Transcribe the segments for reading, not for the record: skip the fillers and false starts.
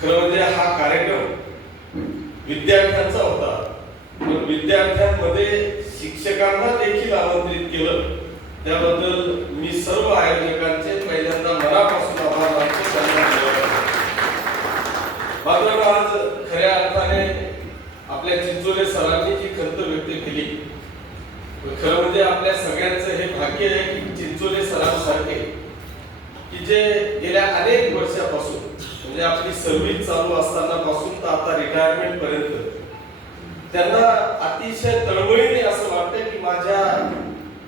खरं म्हणजे हा कार्यक्रम विद्यार्थ्यांचा होता, पण विद्यार्थ्यांमध्ये शिक्षकांना देखील आमंत्रित केलं त्याबद्दल मी सर्व आयोजकांचे पहिल्यांदा मनापासून आभार मानतो, त्यांना धन्यवाद. मात्र आज खऱ्या अर्थाने आपल्या चिंचोले सरांनी जी खंत व्यक्त केली, खरं म्हणजे आपल्या सगळ्यांचं हे भाग्य आहे की चिंचोले सरांसारखे की जे गेल्या अनेक वर्षापासून म्हणजे आपली सर्व्हिस चालू असताना पासून तर आता रिटायरमेंट पर्यंत त्यांना अतिशय तळमळीने असं वाटतं की माझ्या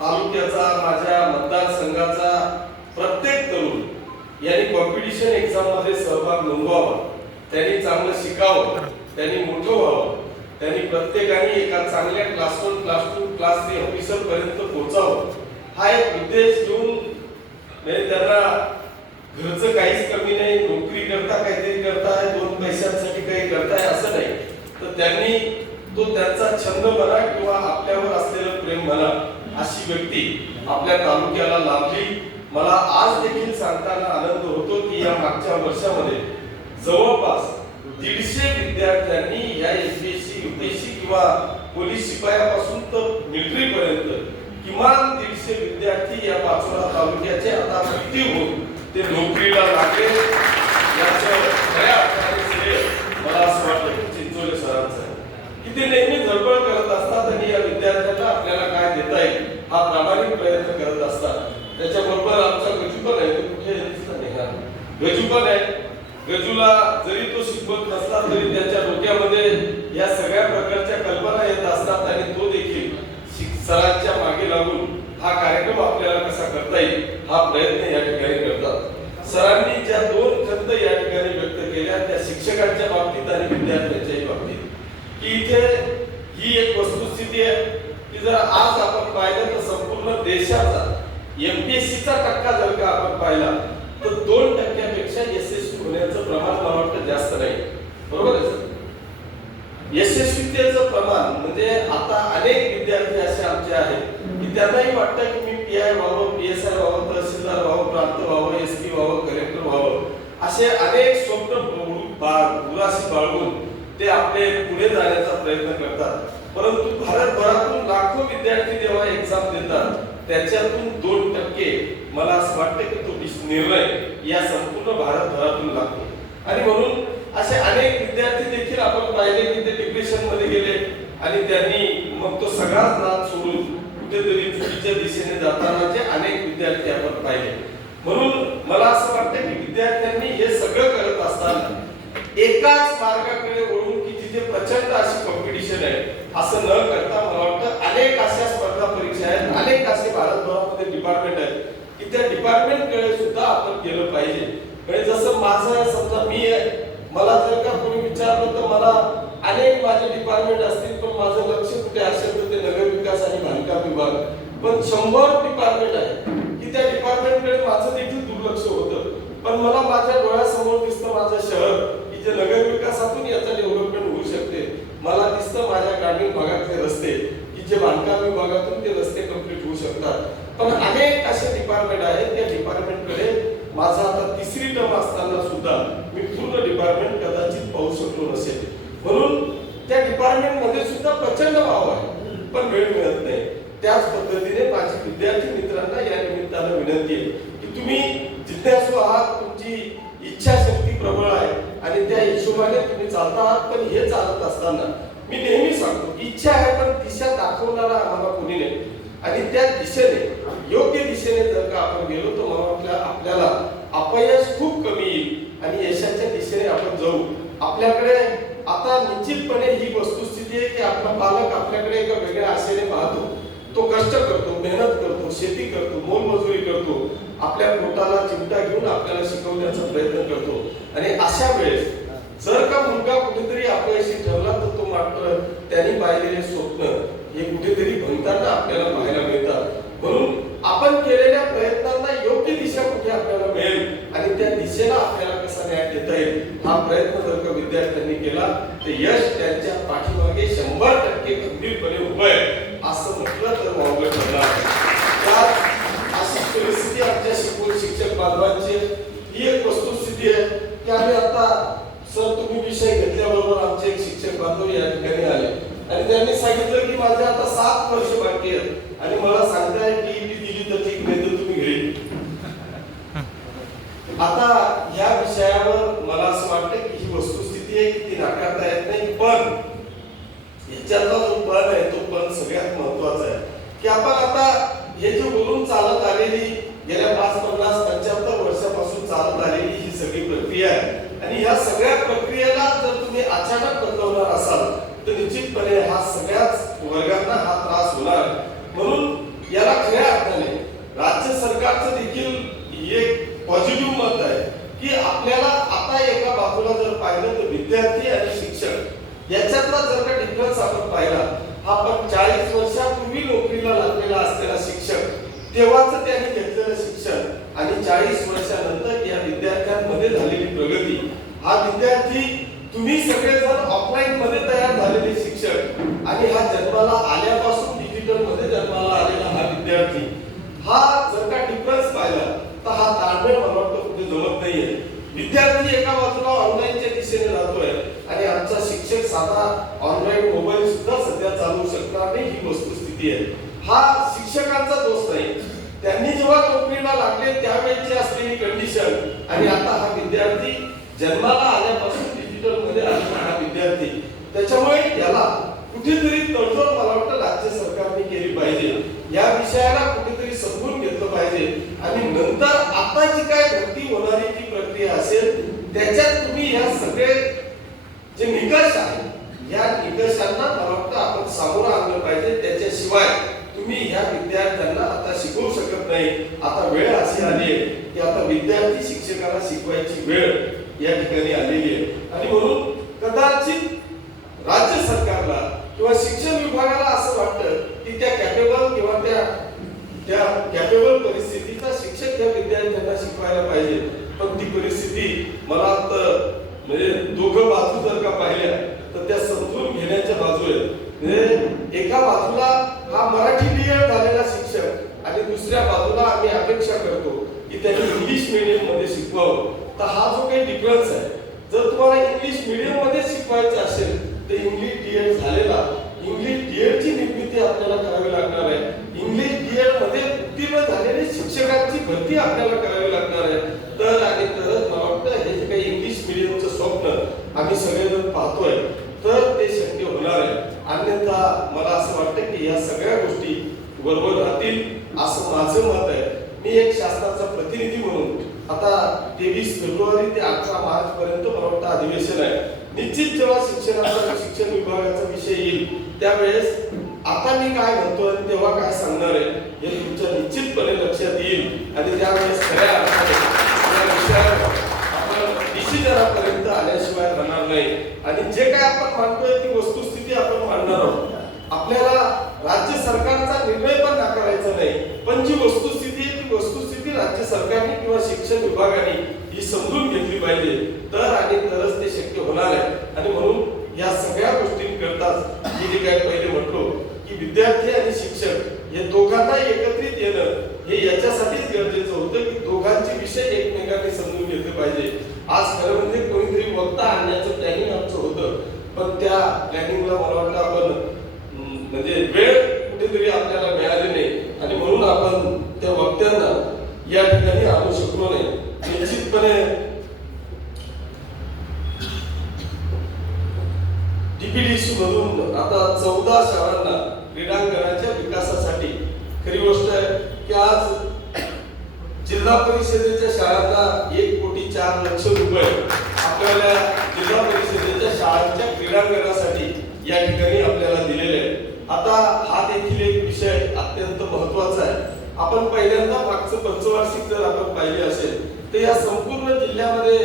तालुक्याचा, माझ्या मतदारसंघाचा प्रत्येक तरुण यांनी कॉम्पिटिशन एक्झाम मध्ये सहभाग नोंदवावा, त्यांनी चांगलं शिकावं, त्यांनी मोठं व्हावं, त्यांनी प्रत्येकाने एका चांगल्या क्लास 1, क्लास 2, क्लास 3 ऑफिसर पर्यंत पोहोचावं, हा एक उद्देश घेऊन म्हणजे त्यांना घरचं काहीच कमी नाही, नोकरी करता काहीतरी करताय, 2 पैशांसाठी काही करताय असं नाही, तर त्यांनी तो त्यांचा छंद म्हणा किंवा आपल्यावर असलेलं प्रेम म्हणा अशी व्यक्ती आपल्या तालुक्याला लाभली. मला आज देखील सांगताना आनंद होतो की या मागच्या वर्षामध्ये जवळपास 150 विद्यार्थ्यांनी या एसपीएससी, यूपीएससी किंवा पोलीस शिपायापासून तर मिलिटरी पर्यंत किमान 150 विद्यार्थी या पाचोरा तालुक्याचे आता भरती होऊन ते नोकरीला लागले. याचं खऱ्या अर्थाने श्रेय मला असं वाटतं की चिंचोले सरांचं आहे की ते नेहमी धडपड करत असतात आणि या विद्यार्थ्यांना आपल्याला काय देता येईल हा प्रामाणिक प्रयत्न करत असतात. त्याच्याबरोबर आमचा गजू पण आहे, कुठे गजू पण आहे. गजूला जरी तो शिकवत नसला तरी त्याच्या डोक्यामध्ये या सगळ्या प्रकारच्या कल्पना येत असतात आणि तो देखील सरांच्या मागे लागून हा कार्यक्रम आपल्याला कसा करता येईल हा प्रयत्न या ठिकाणी करतात. सरांनी ज्या 2 खंत या ठिकाणी व्यक्त केल्या त्या शिक्षकांच्या बाबतीत आणि विद्यार्थ्यांच्याही बाबतीत की इथे ही एक वस्तुस्थिती आहे की जर आज आपण पाहिलं तर संपूर्ण देशाचा एमपीएससीचा टक्का जर का आपण पाहिला तर 2% यशस्वी होण्याचं प्रमाण मला वाटतं जास्त नाही. बरोबर आहे सर? यशस्वीतेचं प्रमाण म्हणजे आता अनेक विद्यार्थी असे आमचे आहेत की त्यांनाही वाटतं की मी पीआय व्हावं, पीएसआय व्हावं, तहसीलदार व्हावं, प्रांत व्हावं, एसपी व्हावं, कलेक्टर व्हावं, असे अनेक स्वप्न उराशी बाळगून ते आपले पुढे जाण्याचा प्रयत्न करतात. परंतु भारतभरातून लाखो विद्यार्थी जेव्हा एक्झाम देतात त्याच्यातून 2% मला असं वाटतं की तो निर्णय या संपूर्ण भारतभरातून लागतो. आणि म्हणून असे अनेक विद्यार्थी देखील आपण पाहिले की ते डिप्रेशन मध्ये गेले आणि त्यांनी मग तो सगळाच नाद सोडून कुठेतरी चुकीच्या दिशेने जातानाचे अनेक विद्यार्थी आपण पाहिले. म्हणून मला असं वाटतं की विद्यार्थ्यांनी हे सगळं करत असताना एकाच मार्गाकडे वळून की जिथे प्रचंड अशी कॉम्पिटिशन आहे असं न करता मला वाटतं अनेक अशा स्पर्धा परीक्षा आहेत, अनेक असे भारतभरामध्ये डिपार्टमेंट आहेत की त्या डिपार्टमेंटकडे सुद्धा आपण गेलं पाहिजे. म्हणजे जसं माझं समजा मला जर का कोणी विचारलं तर मला अनेक माझे डिपार्टमेंट असतील पण माझं लक्ष कुठे असेल तर ते नगर विकास आणि बांधकाम विभाग. पण 100 डिपार्टमेंट आहे की त्या डिपार्टमेंटकडे माझं देखील दुर्लक्ष होतं. पण मला माझ्या डोळ्यासमोर दिसतं माझं शहर की जे नगर विकासातून याचं डेव्हलपमेंट होऊ शकते. मला दिसतं माझ्या ग्रामीण भागातले रस्ते की जे बांधकाम विभागातून ते रस्ते कंप्लीट होऊ शकतात. पण अनेक असे डिपार्टमेंट आहेत त्या डिपार्टमेंटकडे माझा आता 3री टर्म असताना सुद्धा मी पूर्ण डिपार्टमेंट कदाचित पाहू शकलो नसेल. म्हणून त्या डिपार्टमेंट मध्ये सुद्धा प्रचंड वाव आहे पण वेळ मिळत नाही. त्याच पद्धतीने माझी विद्यार्थी मित्रांना या निमित्तानं विनंती आहे की तुम्ही जिज्ञासू आहात, तुमची इच्छाशक्ती प्रबळ आहे आणि त्या हिशोबाने तुम्ही चालता आहात. पण हे चालत असताना मी नेहमी सांगतो की इच्छा आहे पण दिशा दाखवणारा आम्हाला कोणी नाही आणि त्या दिशेने योग्य दिशेने जर का आपण गेलो तर मला वाटतं आपल्याला अपयश खूप कमी येईल आणि यशाच्या दिशेने आपण जाऊ. आपल्याकडे आता निश्चितपणे ही वस्तुस्थिती आहे की आपला पालक आपल्याकडे एका वेगळ्या आशेने पाहतो. तो कष्ट करतो, मेहनत करतो, शेती करतो, मोलमजुरी करतो, आपल्या पोटाला चिमटा घेऊन आपल्याला शिकवण्याचा प्रयत्न करतो. आणि अशा वेळेस जर का मुलगा कुठेतरी अपयशी ठरला तर तो मात्र त्यांनी पाहिलेले स्वप्न हे कुठेतरी भंगताना आपल्याला पाहायला मिळतात. म्हणून आपण केलेल्या प्रयत्नांना योग्य दिशा कुठे आपल्याला मिळेल आणि त्या दिशेला आपल्याला कसा न्याय देता येईल हा प्रयत्न जर का विद्यार्थ्यांनी केला तर यश त्यांच्या पाठीमागे 100% खंबीरपणे उभं आहे असं म्हटलं तर वावगं ठरणार. अशी परिस्थिती आमच्या शिक्षक बांधवांची ही एक वस्तुस्थिती आहे की आम्ही आता सर बांधव या ठिकाणी आले आणि त्यांनी सांगितलं की माझे आता 7 वर्ष बाकी आहेत आणि मला सांगताय टीईटी दिली तर ठीक, नाही तर तुम्ही घरी. आता या विषयावर मला असं वाटतं की ही वस्तुस्थिती आहे की ती नाकारता येत नाही, पण याच्यातला जो पण आहे तो पण सगळ्यात महत्वाचा आहे की आपण आता हे जे बोलून चालत आलेली गेल्या 5, 50, 75 वर्षापासून चालत आलेली ही सगळी प्रक्रिया आहे आणि या सगळ्या प्रक्रियेला जर तुम्ही अचानक बदलवणार असाल तर निश्चितपणे हा सगळ्याच वर्गांना हा त्रास होणार. म्हणून याला खऱ्या अर्थाने राज्य सरकारचं देखील एक पॉझिटिव्ह मत आहे की आपल्याला आता एका बाजूला जर पाहिलं तर विद्यार्थी आणि शिक्षक याच्यातला जर का डिफरन्स आपण पाहिला, हा पण 40 वर्षापूर्वी नोकरीला लागलेला असलेला शिक्षक तेव्हाच त्यांनी घेतलेलं शिक्षण आणि 40 वर्षानंतर या विद्यार्थ्यांमध्ये झालेली प्रगती, हा विद्यार्थी तुम्ही सगळेजण ऑफलाईन मध्ये तयार झालेले शिक्षक आणि हा जन्माला आल्यापासून डिजिटल मध्ये जन्माला आलेला हा विद्यार्थी, हा जर का डिफरन्स पाहिला तर हा ताळमेळ मला वाटतं कुठे जमत नाहीये. विद्यार्थी एका बाजूला ऑनलाईनच्या दिशेने जातोय आणि आमचा शिक्षक साधा ऑनलाईन मोबाईल सुद्धा सध्या चालवू शकणार नाही, ही वस्तुस्थिती आहे. हा शिक्षकांचा दोष नाही, त्यांनी जेव्हा नोकरीला लागले त्यावेळेची असलेली कंडिशन आणि आता हा विद्यार्थी जन्माला आल्यापासून डिजिटल मध्ये आलेला हा विद्यार्थी, त्याच्यामुळे याला कुठेतरी तडजोड मला वाटतं राज्य सरकारने केली पाहिजे. या विषयाला कुठेतरी समजून घेतलं पाहिजे आणि नंतर आता जी काय भरती होणारी जी प्रक्रिया असेल त्याच्यात तुम्ही या सगळे जे निकष आहेत या निकषांना मला वाटतं आपण सामोरं आणलं पाहिजे. त्याच्याशिवाय तुम्ही या विद्यार्थ्यांना आता शिकवू शकत नाही. आता वेळ अशी आली आहे की आता विद्यार्थी शिक्षकाला शिकवायची वेळ या ठिकाणी आलेली आहे आणि म्हणून कदाचित राज्य सरकारला किंवा शिक्षण विभागाला असं वाटतं की त्या कॅपेबल किंवा त्या कॅपेबल परिस्थितीचा शिक्षक या विद्यार्थ्यांना शिकवायला पाहिजे, पण ती परिस्थिती मला वाटतं म्हणजे दोघं बाजू जर का पाहिल्या तर त्या समजून घेण्याच्या बाजू आहेत. म्हणजे एका बाजूला हा मराठी मीडियम झालेला शिक्षक आणि दुसऱ्या बाजूला आम्ही अपेक्षा करतो की त्यांनी इंग्लिश मीडियम मध्ये शिकवावं. तर हा जो काही डिफरन्स आहे, जर तुम्हाला इंग्लिश मीडियम मध्ये शिकवायचं असेल तर इंग्लिश डीएड झालेला इंग्लिश डीएड ची निर्मिती आपल्याला करावी लागणार आहे. इंग्लिश डीएड मध्ये उत्तीर्ण झालेले शिक्षकांची भरती आपल्याला करावी लागणार आहे. तर आणि तरच मला वाटतं हे जे काही इंग्लिश मीडियमचं स्वप्न आम्ही सगळेजण पाहतोय तर ते शक्य होणार आहे. अन्यथा मला असं वाटतं की या सगळ्या गोष्टी बरोबर राहतील असं माझं मत आहे. मी एक शासनाचा प्रतिनिधी म्हणून आता 23 फेब्रुवारी ते 18 मार्च पर्यंत मला वाटतं अधिवेशन आहे. निश्चित जेव्हा शिक्षण विभागाचा विषय येईल त्यावेळेस आता मी काय म्हणतोय तेव्हा काय सांगणार आहे हे तुमच्या निश्चितपणे लक्षात येईल आणि त्यावेळेस खऱ्या अर्थाने या विषयावर आपण डिसिजनापर्यंत आल्याशिवाय राहणार नाही. आणि जे काय आपण मांडतोय ती वस्तुस्थिती आपण मांडणार आहोत. आपल्याला राज्य सरकारचा निर्णय पण नाकारायचा नाही, पण जी वस्तुस्थिती आहे ती वस्तुस्थिती राज्य सरकारने किंवा शिक्षण विभागाने ही समजून घेतली पाहिजे. तर आणि तरच ते शक्य होणार आहे. आणि म्हणून या सगळ्या गोष्टींकरताच मी जे काय पहिले म्हटलो की विद्यार्थी आणि शिक्षक हे दोघांना एकत्रित येणं हे याच्यासाठीच गरजेचं होतं की दोघांचे विषय एकमेकांनी समजून घेतले पाहिजे. आज खरं म्हणजे कोणीतरी वक्ता आणण्याचं प्लॅनिंग आमचं होतं, पण त्या प्लॅनिंगला मला वाटतं आपण म्हणजे वेळ कुठेतरी आपल्याला मिळाली नाही आणि म्हणून आपण त्या वक्त्यांना या ठिकाणी आणू शकलो नाही. निश्चितपणे डीपीडीसी मधून आता 14 शाळांना क्रीडांगणाच्या विकासासाठी खरी गोष्ट आहे की आज जिल्हा परिषदेच्या शाळांना 1,04,00,000 रुपये आपल्याला जिल्हा परिषदेच्या शाळांच्या क्रीडांगणासाठी या ठिकाणी आपल्याला दिलेले आहे. आता हा देखील एक विषय अत्यंत महत्त्वाचा आहे. आपण पहिल्यांदा मागचं पंचवार्षिक जर आपण पाहिले असेल तर या संपूर्ण जिल्ह्यामध्ये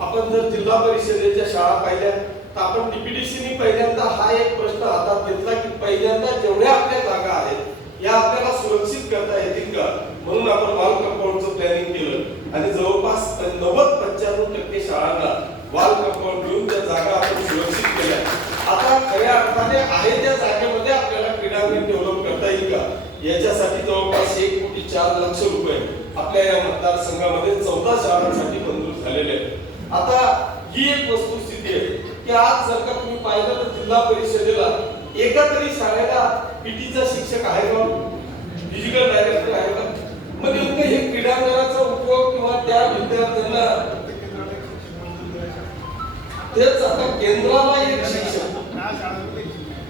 आपण जर जिल्हा परिषदेच्या शाळा पाहिल्या तर आपण डीपीडीसीनी पहिल्यांदा हा एक प्रश्न हातात घेतला की पहिल्यांदा जेवढ्या आपल्या जागा आहेत या आपल्याला सुरक्षित करता येतील का, म्हणून आपण वॉल कंपाऊंडचं प्लॅनिंग केलं आणि जवळपास 90-95% शाळांना वॉल कंपाऊंड देऊन त्या जागा आपण सुरक्षित केल्या. आता खऱ्या अर्थाने आहे त्या जागेमध्ये आपल्याला क्रीडांगण डेव्हलप करता येईल का, याच्यासाठी जवळपास 1,04,00,000 रुपये आपल्या या मतदारसंघामध्ये 14 शाळांसाठी मंजूर झालेले आहेत. आता ही एक वस्तुस्थिती आहे की की आज जर का तुम्ही पाहिलं तर जिल्हा परिषदेला एका तरी शाळेला पीटीचा शिक्षक आहे का, फिजिकल डायरेक्टर आहे का? मग नेमकं हे क्रीडांगणाचा उपयोग किंवा त्या विद्यार्थ्यांना तेच आता केंद्राला एक शिक्षक,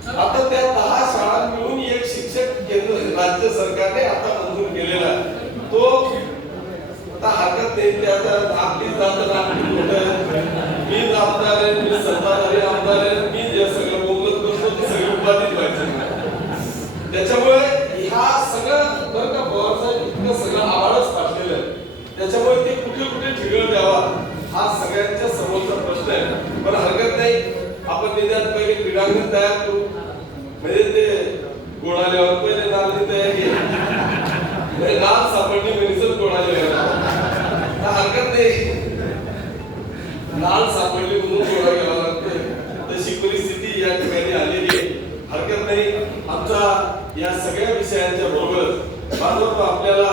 आता त्या 10 शाळा मिळून एक शिक्षक केंद्र राज्य सरकारने आता मंजूर केलेला आहे. तो आता हरकत नाही, त्याचा आपली जात आपली मी आमदार आहे, मी सत्ताधारी आमदार आहे, मी जे सगळं बोलत करतो ते सगळे उपाधित व्हायचं. त्याच्यामुळे ह्या सगळं बरं का पवारसाहेब इतकं सगळं आवाडच पाठलेलं आहे. त्याच्यामुळे ते कुठे कुठे ठिगळ द्यावा हा सगळ्यांच्या समोरचा प्रश्न आहे. पण हरकत नाही, आपण निदान पहिले क्रीडांगण तयार करू, म्हणजे ते गोळाल्यावर पहिले नालनी तयार केली, म्हणजे नाल सापडली म्हणजे गोळाल्यावर हरकत नाही, नाल सापडली म्हणून गोळा घ्यावा लागतोय. तशी परिस्थिती या ठिकाणी आलेली आहे. हरकत नाही, आमचा या सगळ्या विषयांच्या बरोबर बांधव आपल्याला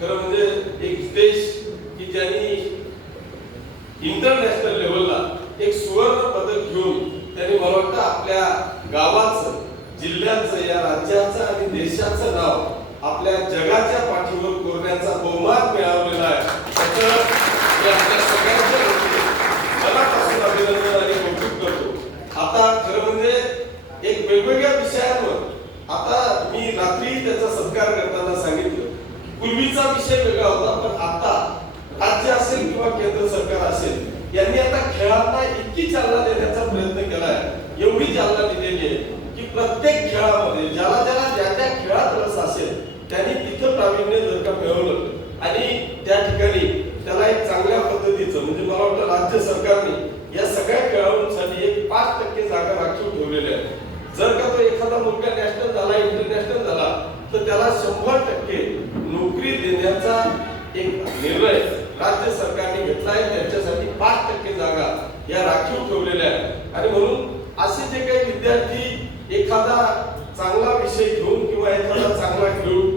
खरं म्हणजे एक देश की ज्यांनी इंटरनॅशनल लेवलला एक सुवर्ण पदक घेऊन त्यांनी मला वाटतं आपल्या गावाचं, जिल्ह्याचं, या राज्याचं आणि देशाचं नाव आपल्या जगाच्या पाठीवर कोरण्याचा बहुमान मिळवलेला आहे. त्याचं मी आपल्या सगळ्यांच्या मनापासून अभिनंदन आणि कौतुक करतो. आता खरं म्हणजे एक वेगवेगळ्या विषयांवर आता मी रात्री त्याचा सत्कार करताना सांगितलं, पूर्वीचा विषय वेगळा होता, पण आता राज्य असेल किंवा केंद्र सरकार असेल यांनी आता खेळांना इतकी चालना देण्याचा प्रयत्न केलाय, एवढी चालना दिलेली आहे की प्रत्येक खेळामध्ये ज्याला ज्याला ज्या त्या खेळात रस असेल त्यांनी तिथं प्रावीण्य जर का मिळवलं आणि त्या ठिकाणी त्याला एक चांगल्या पद्धतीचं, म्हणजे मला वाटतं राज्य सरकारने या सगळ्या खेळाडूंसाठी एक 5% जागा राखीव ठेवलेल्या आहे. जर का तो एखादा मुलगा नॅशनल झाला, इंटरनॅशनल झाला तर त्याला 100% नोकरी देण्याचा एक निर्णय राज्य सरकारने घेतला आहे. त्यांच्यासाठी 5% जागा या राखीव ठेवलेल्या आहेत. आणि म्हणून असे जे काही विद्यार्थी एखादा चांगला विषय घेऊन किंवा एखादा चांगला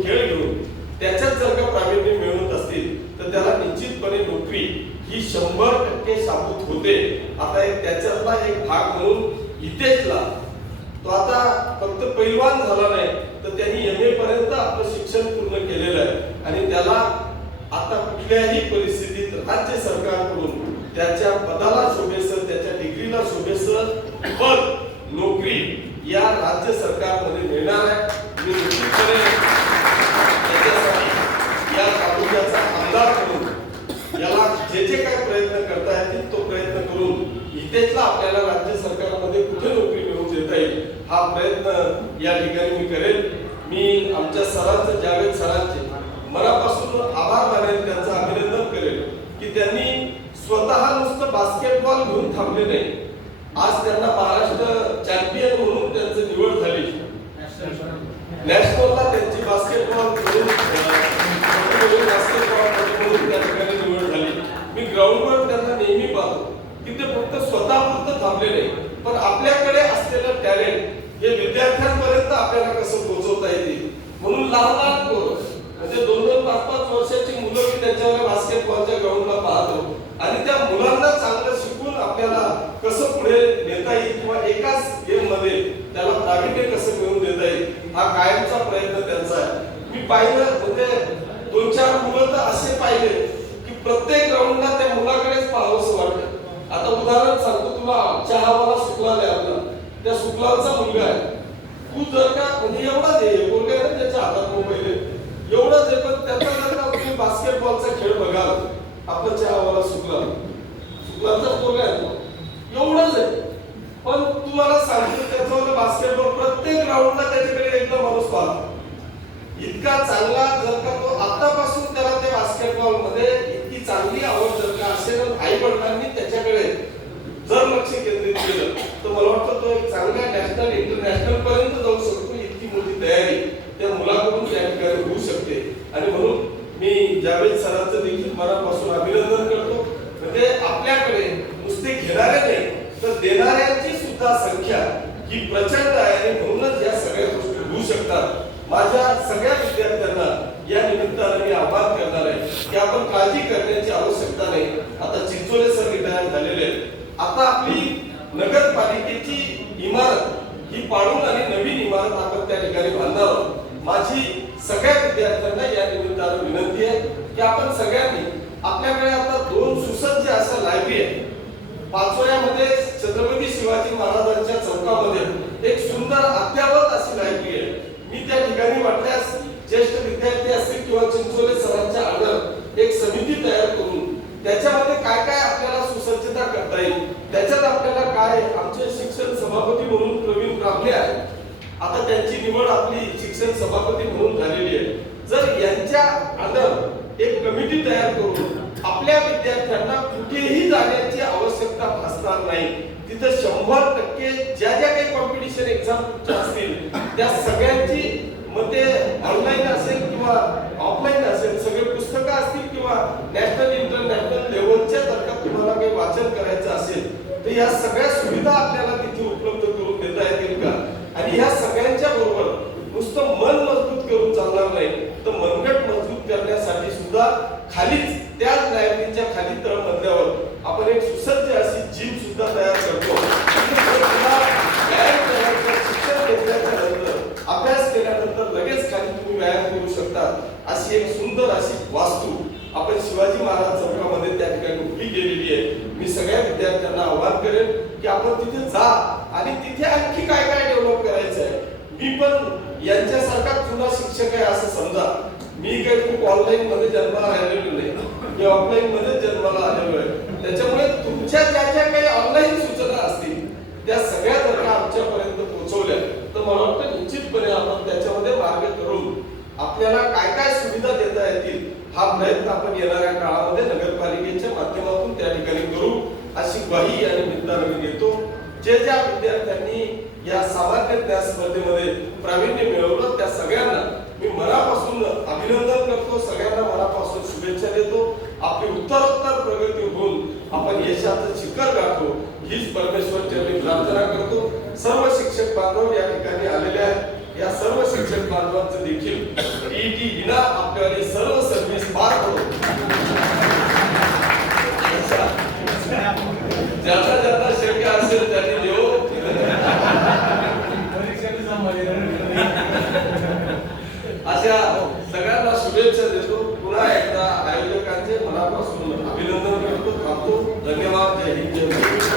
खेळ घेऊन त्याच्यात जर का प्रावीण्य मिळवत असतील तर त्याला निश्चितपणे नोकरी ही 100% साबूत होते. आता एक त्याच्यातला एक भाग म्हणून हितेशला, तो आता फक्त पैलवान झाला नाही तर त्यांनी MA पर्यंत आपलं शिक्षण पूर्ण केलेलं आहे आणि त्याला आता कुठल्याही परिस्थितीत राज्य सरकारकडून त्याच्या पदाला शोभेसर, त्याच्या डिग्रीला शोभेसर पद, नोकरी या राज्य सरकारमध्ये मिळणार आहे. मी निश्चितपणे त्याच्यासाठी या तालुक्याचा आमदार म्हणून याला जे जे काही प्रयत्न करता येतील तो प्रयत्न करून हितेशला आपल्याला राज्य सरकारमध्ये कुठे नोकरी मिळवून देता येईल हा प्रयत्न या ठिकाणी मी करेल. मी आमच्या सरांचं, जावेद सरांचे मनापासून आभार मानेल, त्यांचं अभिनंदन करेल की त्यांनी स्वतः नुसतं बास्केटबॉल घेऊन थांबले नाही. आज त्यांना महाराष्ट्र चॅम्पियन म्हणून त्यांची निवड झाली. नॅशनलला त्यांची बास्केटबॉल म्हणून त्या ठिकाणी निवड झाली. मी ग्राउंडवर त्यांना नेहमी पाहतो की ते फक्त स्वतःपुरतं थांबले नाही, पण आपल्याकडे असलेलं टॅलेंट हे विद्यार्थ्यांपर्यंत आपल्याला कसं पोहोचवता येईल म्हणून लहान लहान पोरं, म्हणजे 2-2, 5-5 वर्षाची मुलं मी त्यांच्यावर बास्केटबॉलच्या ग्राउंडला पाहतो आणि त्या मुलांना चांगलं शिकून आपल्याला कसं पुढे नेता येईल किंवा एकाच गेम मध्ये त्याला प्रावीण्य कसं मिळवून देता येईल हा कायमचा प्रयत्न त्यांचा आहे. मी पाहिलं म्हणजे 2-4 मुलं तर असे पाहिले की प्रत्येक ग्राउंडला त्या मुलाकडेच पाहावंसं वाटतं. आता उदाहरण सांगतो तुला, चहावाला सुकलाल आहे आपला, त्या सुकलालचा मुलगा आहे. तू जर का म्हणजे एवढाच आहे, मुलगा आहे त्याच्या हातात मोबाईल आहे, एवढंच आहे, पण त्याचा जर का तुम्ही बास्केटबॉलचा खेळ बघाल, आपला चहावाला सुकलालचा मुलगा आहे एवढंच आहे, पण तुम्हाला सांगतो त्याचा बास्केटबॉल प्रत्येक ग्राउंडला त्याच्याकडे एकदा माणूस पाहतो. इतका चांगला जर का तो आतापासून त्याला त्या बास्केटबॉल मध्ये इतकी चांगली आवड जर का असेल, आई वडिलांनी त्याच्याकडे जर लक्ष केंद्रित केलं तर मला वाटतं तो एक चांगल्या नॅशनल, इंटरनॅशनल पर्यंत जाऊ शकतो. इतकी मोठी तयारी त्या मुलाकडून त्या ठिकाणी होऊ शकते. आणि म्हणून मी जावेद सरांचं देखील मनापासून अभिनंदन करतो. म्हणजे आपल्याकडे नुसते घेणारे नाही तर देणाऱ्यांची सुद्धा संख्या ही प्रचंड आहे आणि म्हणूनच या सगळ्या गोष्टी होऊ शकतात. माझ्या सगळ्या विद्यार्थ्यांना या निमित्ताने मी आवाहन करणार आहे की आपण काळजी करण्याची आवश्यकता नाही. आता चिंचोले सर रिटायर झालेले आहेत. आता आपली नगरपालिकेची इमारत ही पाडून आणि नवीन इमारत आपण त्या ठिकाणी बांधणार आहोत. माझी सगळ्या विद्यार्थ्यांना या निमित्तानं विनंती आहे की आपण सगळ्यांनी आपल्याकडे आता 2 सुसज्ज अशा लायब्ररी आहेत. पाचोऱ्यामध्ये छत्रपती शिवाजी महाराजांच्या चौकामध्ये एक सुंदर अद्यावत अशी लायब्ररी आहे. मी त्या ठिकाणी वाटल्यास ज्येष्ठ विद्यार्थी असतील किंवा चिंचोले सरांच्या अंडर एक समिती तयार करून त्याच्यामध्ये काय काय आपल्याला सुसज्जता करता येईल, त्याच्यात आपल्याला काय आमचे शिक्षण सभापती म्हणून प्रवीण रामले आहे, आता त्यांची निवड आपली शिक्षण सभापती म्हणून झालेली आहे. जर यांच्या अंडर एक कमिटी तयार करून आपल्या विद्यार्थ्यांना कुठेही जाण्याची आवश्यकता भासणार नाही, तिथं 100% ज्या ज्या काही कॉम्पिटिशन एक्झाम असतील त्या सगळ्यांची मग ते ऑनलाईन असेल किंवा ऑफलाईन असेल, सगळे पुस्तकं असतील किंवा नॅशनल इंटरनॅशनल लेवलच्या जर का तुम्हाला काही वाचन करायचं असेल तर या सगळ्या सुविधा आपल्याला तिथे उपलब्ध करून देता येतील का? आणि ह्या सगळ्यांच्या बरोबर नुसतं मन मजबूत करून चालणार नाही, तर मनगट मजबूत करण्यासाठी सुद्धा खालीच त्या लायब्ररीच्या खाली तळमजल्यावर आपण एक सुसज्ज अशी जिम सुद्धा तयार करतो. शिक्षण घेतल्याच्या नंतर अभ्यास केल्यानंतर लगेच खाली तुम्ही व्यायाम करू शकता अशी एक सुंदर अशी वास्तू आपण शिवाजी महाराज चौकामध्ये त्या ठिकाणी उभी केलेली आहे. मी सगळ्या विद्यार्थ्यांना आवाहन करेन की आपण तिथे जा आणि तिथे आणखी काय काय डेव्हलप करायचं आहे. मी पण यांच्यासारखा जुना शिक्षक आहे असं समजा. मी काही खूप ऑनलाईन मध्ये जन्माला आलेलो नाही, मी ऑफलाईन मध्ये जन्माला आलेलो आहे. त्याच्यामुळे तुमच्या ज्या ज्या काही ऑनलाईन सूचना असतील त्या सगळ्या जर का आमच्यापर्यंत पोहोचवल्या तर मला वाटतं निश्चितपणे आपण त्याच्यामध्ये मार्ग करून आपल्याला काय काय सुविधा देता येतील हा प्रयत्न आपण येणाऱ्या काळामध्ये नगरपालिकेच्या माध्यमातून त्या ठिकाणी करू अशी ग्वाही या निमित्तानं मी देतो. जे ज्या विद्यार्थ्यांनी या सामान्य ज्ञान स्पर्धेमध्ये प्रावीण्य मिळवलं त्या सगळ्यांना मी मनापासून अभिनंदन करतो, सगळ्यांना मनापासून शुभेच्छा देतो. आपली उत्तरोत्तर प्रगती होऊन आपण यशाचं शिखर गाठू हीच परमेश्वर चरणी प्रार्थना करतो. सर्व शिक्षक बांधव या ठिकाणी आलेले आहेत. या सर्व शिक्षक बांधवांचं देखील टीईटी विना आपल्याला सर्व